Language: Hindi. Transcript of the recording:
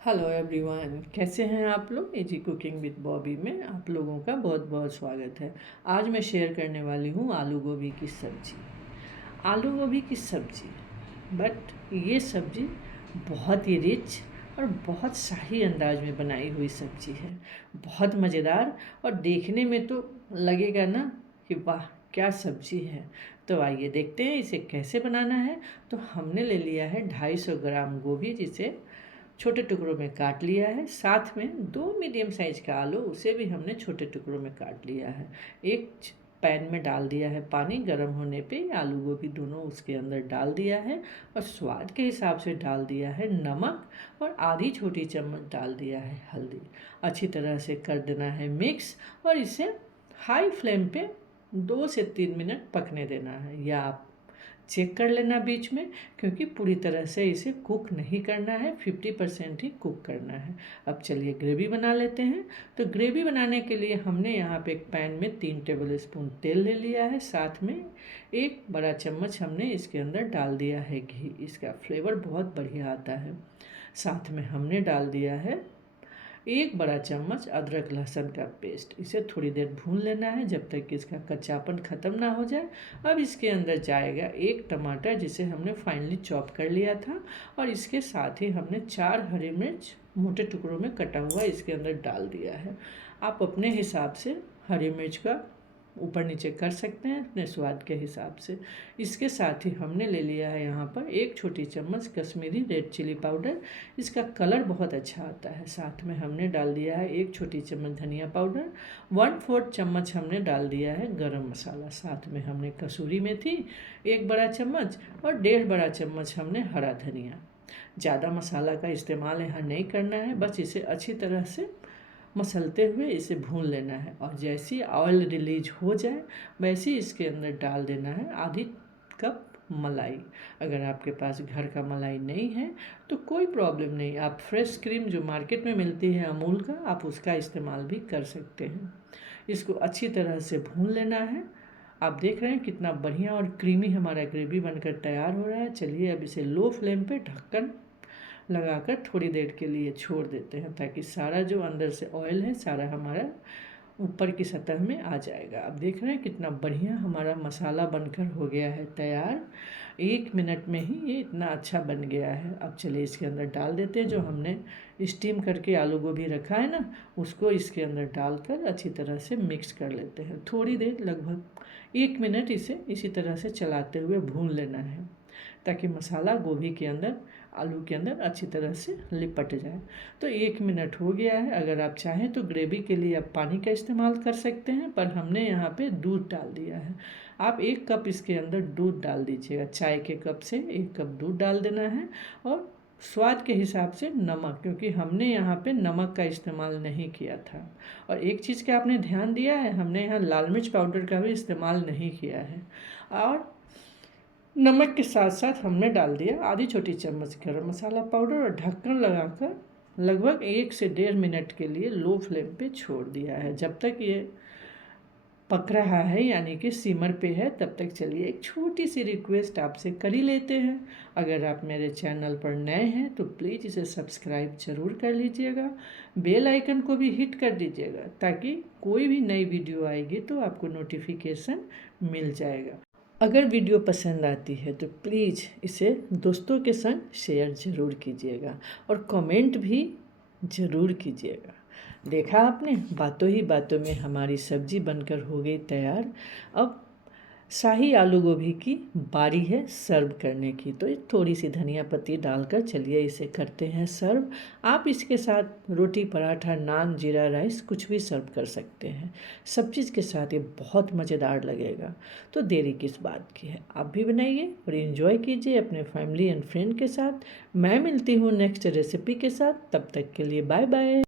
हेलो एवरीवन, कैसे हैं आप लोग। इजी कुकिंग विद बॉबी में आप लोगों का बहुत बहुत स्वागत है। आज मैं शेयर करने वाली हूँ आलू गोभी की सब्ज़ी। आलू गोभी की सब्ज़ी, बट ये सब्ज़ी बहुत ही रिच और बहुत शाही अंदाज में बनाई हुई सब्ज़ी है। बहुत मज़ेदार और देखने में तो लगेगा ना कि वाह क्या सब्ज़ी है। तो आइए देखते हैं इसे कैसे बनाना है। तो हमने ले लिया है 250 ग्राम गोभी, जिसे छोटे टुकड़ों में काट लिया है। साथ में 2 मीडियम साइज़ का आलू, उसे भी हमने छोटे टुकड़ों में काट लिया है। एक पैन में डाल दिया है पानी, गर्म होने पे आलू गोभी दोनों उसके अंदर डाल दिया है और स्वाद के हिसाब से डाल दिया है नमक और आधी छोटी चम्मच डाल दिया है हल्दी। अच्छी तरह से कर देना है मिक्स और इसे हाई फ्लेम पे 2 से 3 मिनट पकने देना है, या आप चेक कर लेना बीच में, क्योंकि पूरी तरह से इसे कुक नहीं करना है, 50% ही कुक करना है। अब चलिए ग्रेवी बना लेते हैं। तो ग्रेवी बनाने के लिए हमने यहाँ पे एक पैन में 3 टेबल स्पून तेल ले लिया है। साथ में 1 बड़ा चम्मच हमने इसके अंदर डाल दिया है घी। इसका फ्लेवर बहुत बढ़िया आता है। साथ में हमने डाल दिया है 1 बड़ा चम्मच अदरक लहसुन का पेस्ट। इसे थोड़ी देर भून लेना है जब तक कि इसका कच्चापन ख़त्म ना हो जाए। अब इसके अंदर जाएगा 1 टमाटर, जिसे हमने फाइनली चॉप कर लिया था, और इसके साथ ही हमने 4 हरी मिर्च मोटे टुकड़ों में कटा हुआ इसके अंदर डाल दिया है। आप अपने हिसाब से हरी मिर्च का ऊपर नीचे कर सकते हैं अपने स्वाद के हिसाब से। इसके साथ ही हमने ले लिया है यहाँ पर 1 छोटी चम्मच कश्मीरी रेड चिली पाउडर। इसका कलर बहुत अच्छा आता है। साथ में हमने डाल दिया है 1 छोटी चम्मच धनिया पाउडर, 1/4 चम्मच हमने डाल दिया है गरम मसाला। साथ में हमने कसूरी मेथी 1 बड़ा चम्मच और 1.5 बड़ा चम्मच हमने हरा धनिया। ज़्यादा मसाला का इस्तेमाल यहाँ नहीं करना है, बस इसे अच्छी तरह से मसलते हुए इसे भून लेना है। और जैसे ही ऑयल रिलीज हो जाए वैसे ही इसके अंदर डाल देना है आधी कप मलाई। अगर आपके पास घर का मलाई नहीं है तो कोई प्रॉब्लम नहीं, आप फ्रेश क्रीम जो मार्केट में मिलती है अमूल का, आप उसका इस्तेमाल भी कर सकते हैं। इसको अच्छी तरह से भून लेना है। आप देख रहे हैं कितना बढ़िया और क्रीमी हमारा ग्रेवी बनकर तैयार हो रहा है। चलिए अब इसे लो फ्लेम पे ढक्कन लगाकर थोड़ी देर के लिए छोड़ देते हैं, ताकि सारा जो अंदर से ऑयल है सारा हमारा ऊपर की सतह में आ जाएगा। अब देख रहे हैं कितना बढ़िया हमारा मसाला बनकर हो गया है तैयार। 1 मिनट में ही ये इतना अच्छा बन गया है। अब चलिए इसके अंदर डाल देते हैं जो हमने स्टीम करके आलू गोभी रखा है ना, उसको इसके अंदर डालकर अच्छी तरह से मिक्स कर लेते हैं। थोड़ी देर लगभग 1 मिनट इसे इसी तरह से चलाते हुए भून लेना है, ताकि मसाला गोभी के अंदर आलू के अंदर अच्छी तरह से लिपट जाए। तो 1 मिनट हो गया है। अगर आप चाहें तो ग्रेवी के लिए आप पानी का इस्तेमाल कर सकते हैं, पर हमने यहाँ पे दूध डाल दिया है। आप 1 कप इसके अंदर दूध डाल दीजिएगा, चाय के कप से 1 कप दूध डाल देना है। और स्वाद के हिसाब से नमक, क्योंकि हमने यहाँ पे नमक का इस्तेमाल नहीं किया था। और एक चीज़ का आपने ध्यान दिया है, हमने यहाँ लाल मिर्च पाउडर का भी इस्तेमाल नहीं किया है। और नमक के साथ साथ हमने डाल दिया आधी छोटी चम्मच गरम मसाला पाउडर और ढक्कन लगाकर लगभग 1 से 1.5 मिनट के लिए लो फ्लेम पे छोड़ दिया है। जब तक ये पक रहा है, यानी कि सिमर पे है, तब तक चलिए एक छोटी सी रिक्वेस्ट आपसे कर ही लेते हैं। अगर आप मेरे चैनल पर नए हैं तो प्लीज़ इसे सब्सक्राइब ज़रूर कर लीजिएगा, बेल आइकन को भी हिट कर दीजिएगा, ताकि कोई भी नई वीडियो आएगी तो आपको नोटिफिकेशन मिल जाएगा। अगर वीडियो पसंद आती है तो प्लीज़ इसे दोस्तों के संग शेयर ज़रूर कीजिएगा और कमेंट भी ज़रूर कीजिएगा। देखा आपने, बातों ही बातों में हमारी सब्ज़ी बनकर हो गई तैयार। अब शाही आलू गोभी की बारी है सर्व करने की। तो थोड़ी सी धनिया पत्ती डालकर चलिए इसे करते हैं सर्व। आप इसके साथ रोटी, पराठा, नान, जीरा राइस कुछ भी सर्व कर सकते हैं। सब चीज़ के साथ ये बहुत मज़ेदार लगेगा। तो देरी किस बात की है, आप भी बनाइए और इन्जॉय कीजिए अपने फैमिली एंड फ्रेंड के साथ। मैं मिलती हूँ नेक्स्ट रेसिपी के साथ, तब तक के लिए बाय बाय।